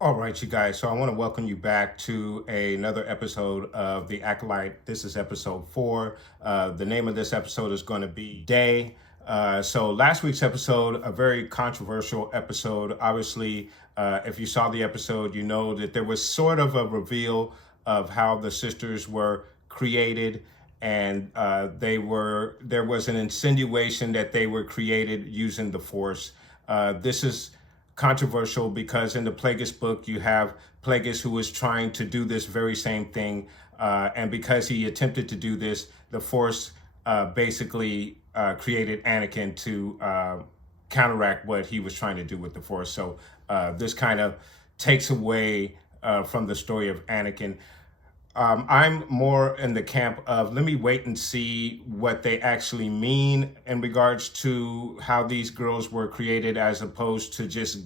All right, you guys. So I want to welcome you back to another episode of The Acolyte. This is episode 4. The name of this episode is going to be Day. So last week's episode, a very controversial episode. Obviously, if you saw the episode, you know that there was sort of a reveal of how the sisters were created, and there was an insinuation that they were created using the Force. This is controversial because in the Plagueis book, you have Plagueis who was trying to do this very same thing. And because he attempted to do this, the Force basically created Anakin to counteract what he was trying to do with the Force. So this kind of takes away from the story of Anakin. I'm more in the camp of let me wait and see what they actually mean in regards to how these girls were created, as opposed to just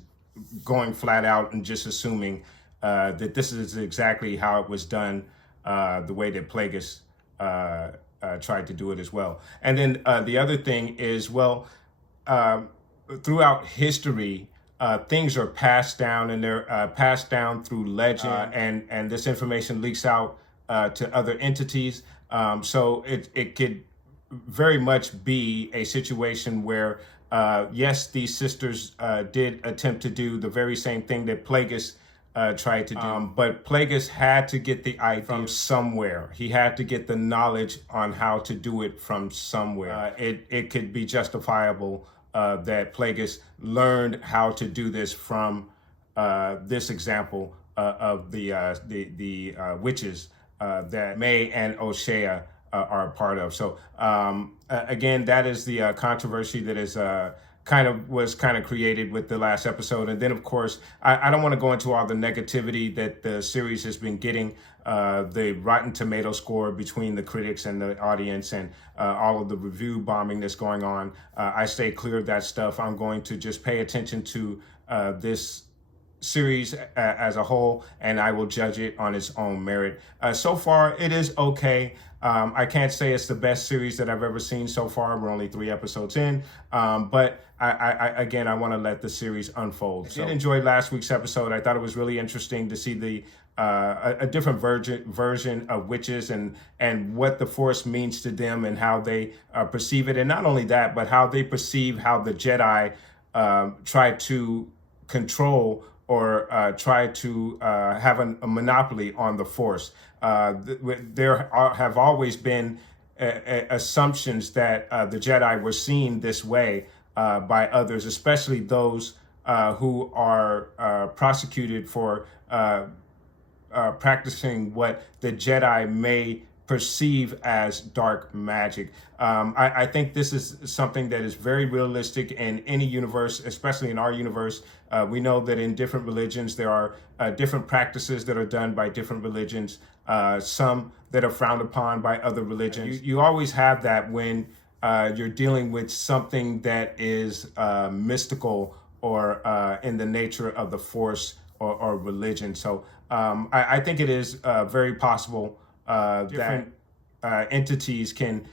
going flat out and just assuming that this is exactly how it was done, the way that Plagueis tried to do it as well. And then the other thing is, well, throughout history, things are passed down, and they're passed down through legend, and this information leaks out to other entities. So it could very much be a situation where, yes, these sisters did attempt to do the very same thing that Plagueis tried to do, but Plagueis had to get the idea from somewhere. He had to get the knowledge on how to do it from somewhere. It could be justifiable that Plagueis learned how to do this from this example of the witches that May and O'Shea are a part of. So again, that is the controversy that is was created with the last episode. And then, of course, I don't want to go into all the negativity that the series has been getting, the Rotten Tomato score between the critics and the audience, and all of the review bombing that's going on. I stay clear of that stuff. I'm going to just pay attention to this series as a whole, and I will judge it on its own merit. So far, it is okay. I can't say it's the best series that I've ever seen so far. We're only 3 episodes in, but I want to let the series unfold. So I did enjoy last week's episode. I thought it was really interesting to see the a different version of witches, and what the Force means to them, and how they perceive it. And not only that, but how they perceive how the Jedi try to control or try to have a monopoly on the Force. There have always been assumptions that the Jedi were seen this way by others, especially those who are prosecuted for practicing what the Jedi may perceive as dark magic. I think this is something that is very realistic in any universe, especially in our universe. We know that in different religions, there are different practices that are done by different religions, some that are frowned upon by other religions. You always have that when you're dealing with something that is mystical, or in the nature of the Force, or religion. So I think it is very possible different entities can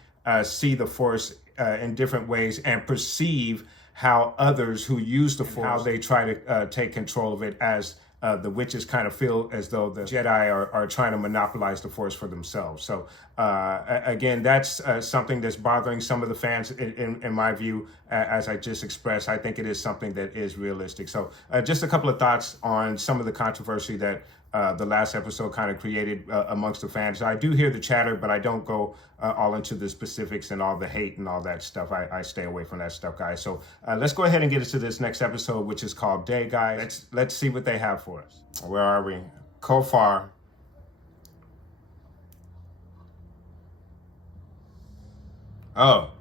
see the Force in different ways, and perceive how others who use the Force, how they try to take control of it, as the witches kind of feel as though the Jedi are trying to monopolize the Force for themselves. So again, that's something that's bothering some of the fans, in my view, as I just expressed. I think it is something that is realistic. So just a couple of thoughts on some of the controversy that the last episode kind of created amongst the fans. I do hear the chatter, but I don't go all into the specifics and all the hate and all that stuff. I stay away from that stuff, guys. So let's go ahead and get into this next episode, which is called Day, guys. Let's see what they have for us. Where are we? Kofar. Oh,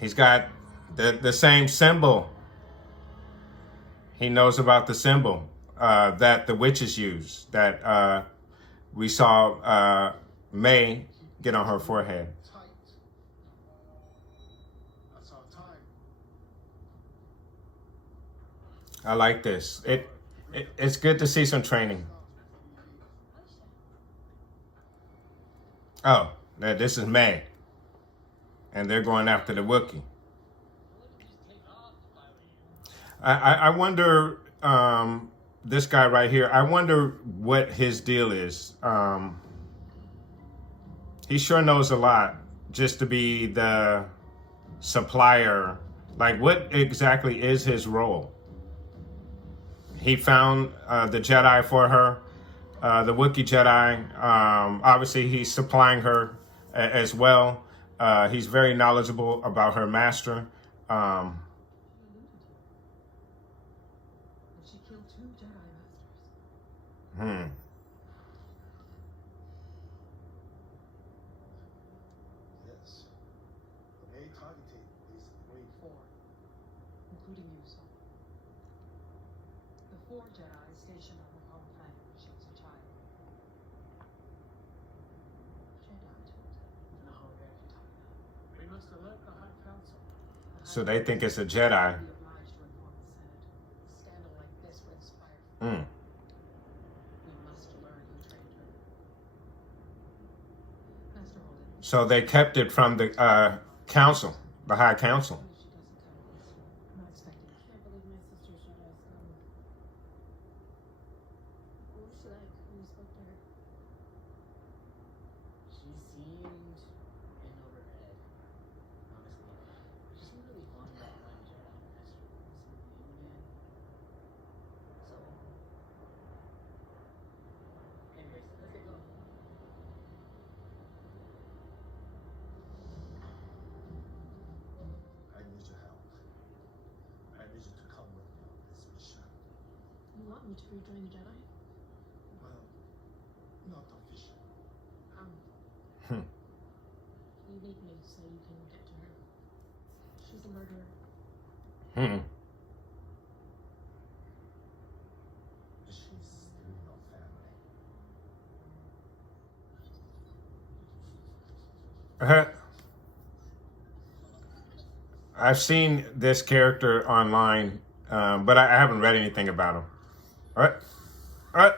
he's got the same symbol. He knows about the symbol. that the witches use, that we saw May get on her forehead. I like this. It's good to see some training. Oh, this is May, and they're going after the Wookiee. I wonder, this guy right here, I wonder what his deal is. He sure knows a lot just to be the supplier. Like, what exactly is his role? He found the Jedi for her, the Wookiee Jedi. Obviously, he's supplying her as well. He's very knowledgeable about her master. She killed 2 Jedi masters. Hmm. Yes. The main targeted is grade 4. Including you, so. The 4 Jedi stationed on her home planet when she was a child. Jedi told her. No, we must alert the High Council. So they think it's a Jedi. Be obliged to inform the Senate. A scandal like this would inspire. Hmm. We must learn who trained her. Master Holden. So they kept it from the council, the High Council. She doesn't tell us. I'm not expecting it. Can't believe my sister shot us. What was she like when you spoke to her? She seemed in over her head, honestly. She seemed really fond of that one Jedi master. So, anyways, let's get going. I need your help. I need you to come with me on this mission. You want me to rejoin the Jedi? Well, not officially. Can you leave me so you can get to her? She's a murderer. Hmm. She's still your family. I've seen this character online, but I haven't read anything about him. All right. All right.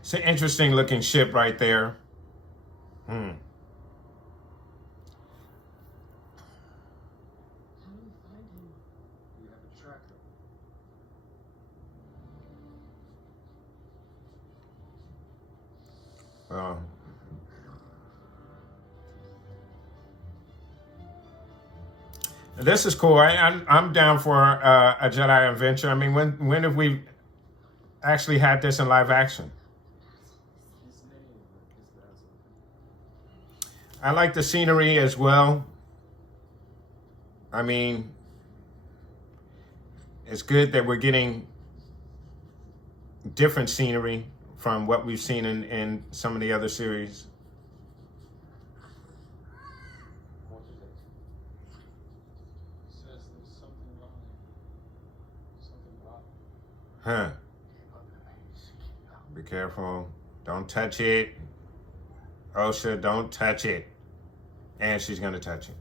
It's an interesting looking ship right there. Hmm. How do we find him? We have a tracker. Well, this is cool. I'm down for a Jedi adventure. I mean, when have we actually had this in live action? His name is Basil. I like the scenery as well. I mean, it's good that we're getting different scenery from what we've seen in some of the other series. What is it? Says there's something wrong. Something wrong. Huh. Be careful. Don't touch it. Osha, don't touch it. And she's going to touch it.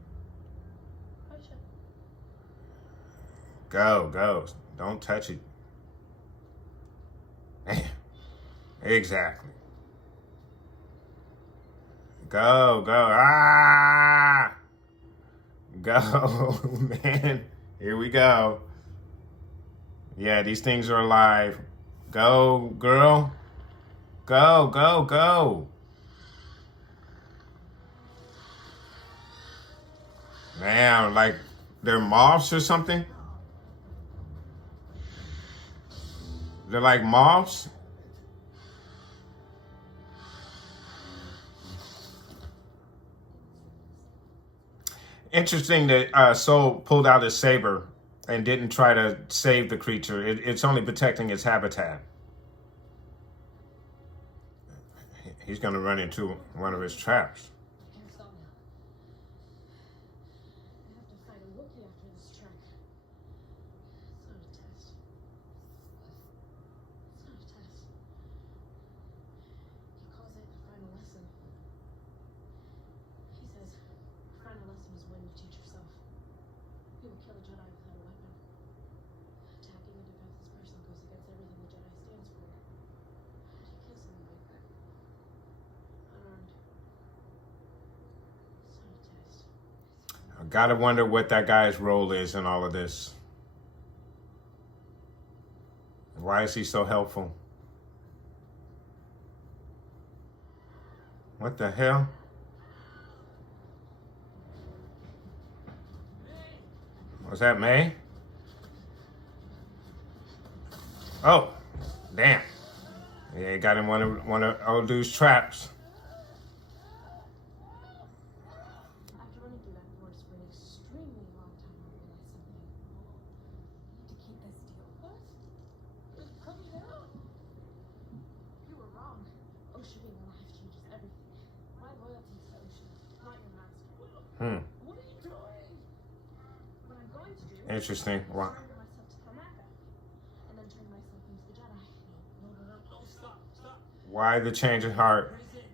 Osha. Go. Don't touch it. Exactly. Go. Ah! Go, man. Here we go. Yeah, these things are alive. Go, girl. Go. Man, like they're moths or something? They're like moths? Interesting that Soul pulled out his saber and didn't try to save the creature. It's only protecting its habitat. He's going to run into one of his traps. I can't stop now. Get after this track. It's not a test. It's not a test. He calls it a final lesson. He says, a final lesson is when you teach yourself. You will kill a Jedi without a weapon. Attacking a defenseless person goes against everything the Jedi stands for. How do you kill someone like that? Unarmed. It's not a test. I gotta wonder what that guy's role is in all of this. Why is he so helpful? What the hell? Was that May? Oh, damn. Yeah, he got in one of old dude's traps. After running through that forest for an extremely long time, I realized something. I need to keep this deal. What? Just cut me down? You were wrong. Osha being alive changes everything. My loyalty is to Osha, not your master. What are you doing? What I'm going to do Interesting. is Wow. surrender myself to Kamaka, and then turn myself into the Jedi. No, stop. Why the change of heart? Prison.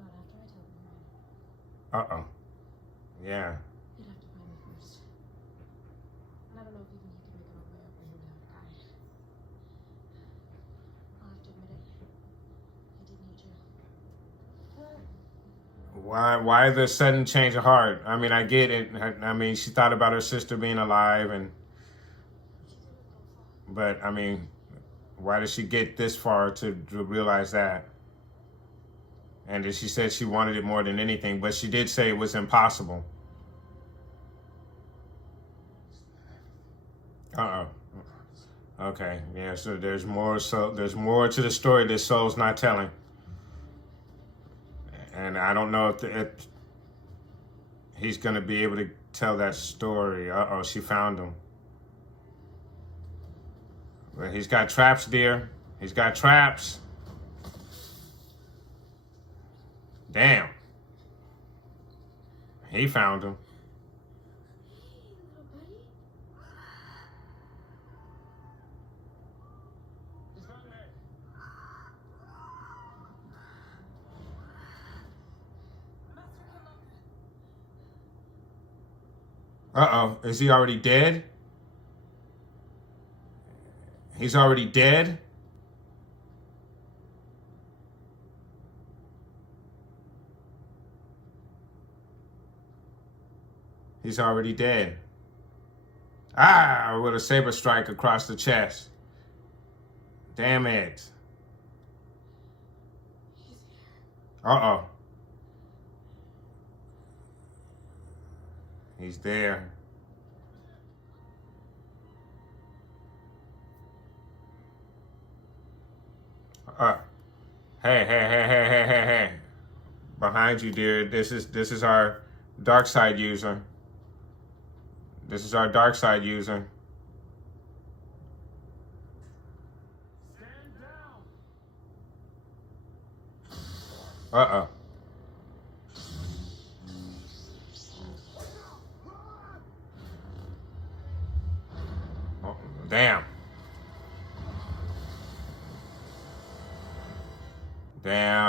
Not after I tell them you're ready. Uh-oh. Yeah. You'd have to find me first. And I don't know if even you can make it all the way up there without a guide. I'll have to admit it. I did need you. Why the sudden change of heart? I mean, I get it. I mean, she thought about her sister being alive, but I mean, why did she get this far to realize that? And then she said she wanted it more than anything, but she did say it was impossible. Uh-oh. Okay, yeah, so there's more to the story that Soul's not telling. And I don't know if he's going to be able to tell that story. Uh-oh, she found him. Well, he's got traps, dear. He's got traps. Damn. He found him. Hey, little buddy. It's not there. Uh-oh, is he already dead? He's already dead? He's already dead. Ah, with a saber strike across the chest. Damn it. Uh-oh. He's there. Hey. Behind you, dear. This is our dark side user. This is our dark side user. Stand down. Uh-oh. Oh, damn. Damn.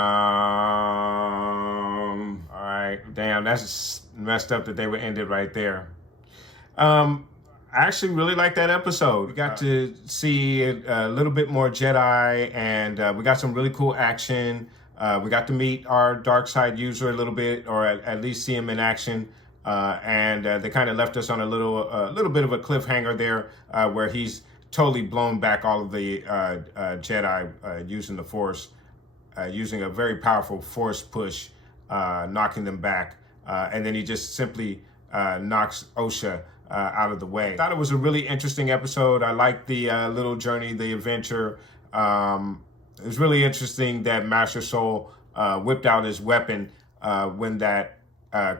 All right. Damn, that's messed up that they were ended right there. I actually really like that episode. We got to see a little bit more Jedi, and we got some really cool action. We got to meet our dark side user a little bit, or at least see him in action. And they kind of left us on a little bit of a cliffhanger there, where he's totally blown back all of the Jedi using the Force, using a very powerful Force push, knocking them back, and then he just simply knocks Osha out of the way. I thought it was a really interesting episode. I liked the little journey, the adventure. It was really interesting that Master Soul whipped out his weapon when that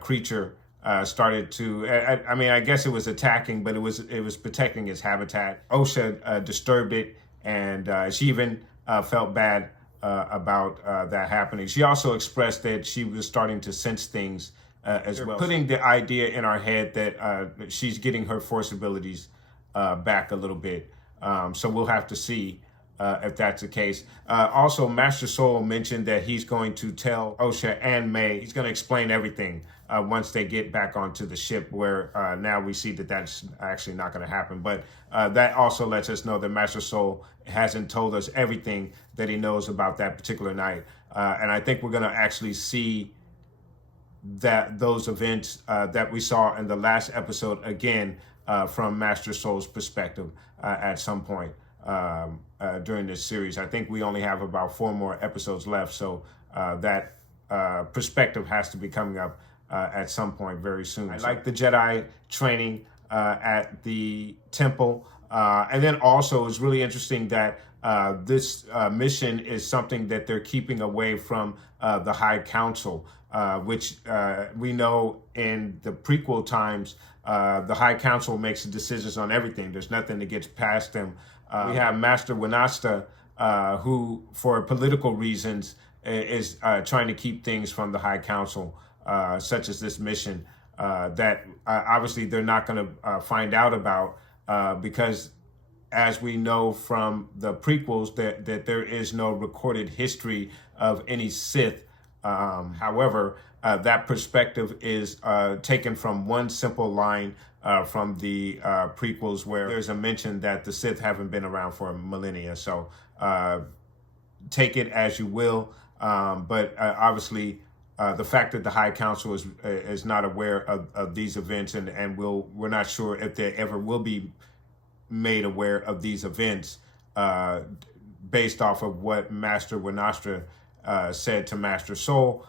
creature started to. I mean, I guess it was attacking, but it was protecting his habitat. Osha disturbed it, and she even felt bad about that happening. She also expressed that she was starting to sense things as well. Putting the idea in our head that she's getting her Force abilities back a little bit. So we'll have to see if that's the case. Also, Master Soul mentioned that he's going to tell Osha and May, he's going to explain everything once they get back onto the ship, where now we see that that's actually not going to happen. But that also lets us know that Master Soul hasn't told us everything that he knows about that particular night. And I think we're going to actually see that those events that we saw in the last episode again from Master Soul's perspective at some point during this series. I think we only have about 4 more episodes left, so that perspective has to be coming up at some point very soon. I like the Jedi training at the temple, and then also it's really interesting that this mission is something that they're keeping away from the High Council, which we know in the prequel times, the High Council makes decisions on everything. There's nothing that gets past them. We have Master Winasta, who, for political reasons, is trying to keep things from the High Council, such as this mission, that obviously they're not going to find out about, because as we know from the prequels, that there is no recorded history of any Sith. However, that perspective is taken from one simple line from the prequels, where there's a mention that the Sith haven't been around for millennia. So take it as you will. But obviously, the fact that the High Council is not aware of these events, and we're not sure if they ever will be made aware of these events, based off of what Master Winastra said to Master Soul.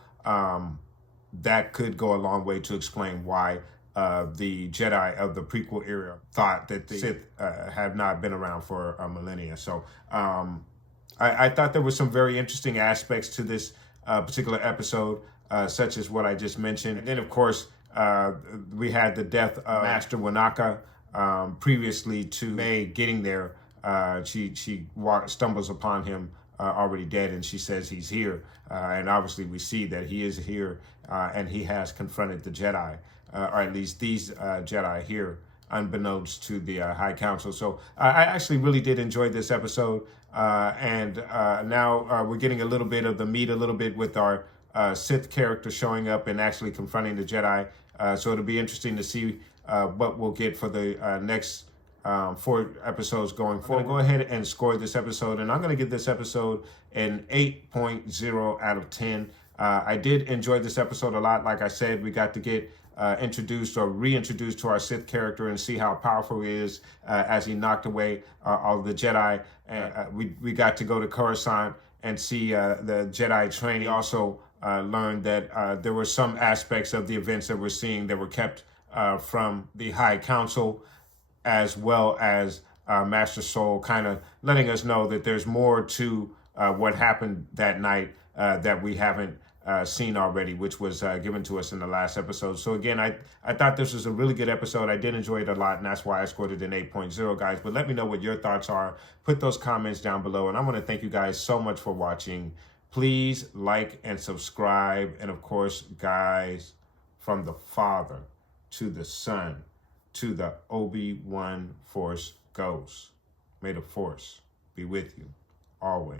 That could go a long way to explain why the Jedi of the prequel era thought that the Sith had not been around for a millennia. So I thought there were some very interesting aspects to this particular episode, such as what I just mentioned. And then, of course, we had the death of Master Wanaka. Previously to May getting there, she stumbles upon him already dead, and she says he's here. And obviously we see that he is here, and he has confronted the Jedi, or at least these Jedi here, unbeknownst to the High Council. So I actually really did enjoy this episode, and now we're getting a little bit of the meat, a little bit with our Sith character showing up and actually confronting the Jedi. So it'll be interesting to see what we'll get for the next 4 episodes going forward. I'm going to go ahead and score this episode, and I'm going to give this episode an 8.0 out of 10. I did enjoy this episode a lot. Like I said, we got to get introduced or reintroduced to our Sith character and see how powerful he is as he knocked away all the Jedi. We got to go to Coruscant and see the Jedi training. We also learned that there were some aspects of the events that we're seeing that were kept from the High Council, as well as Master Soul kind of letting us know that there's more to what happened that night that we haven't seen already, which was given to us in the last episode. So again, I thought this was a really good episode. I did enjoy it a lot, and that's why I scored it an 8.0, guys. But let me know what your thoughts are. Put those comments down below, and I want to thank you guys so much for watching. Please like and subscribe, and of course, guys, from the Father to the Son to the Obi-Wan Force Ghost, may the Force be with you always.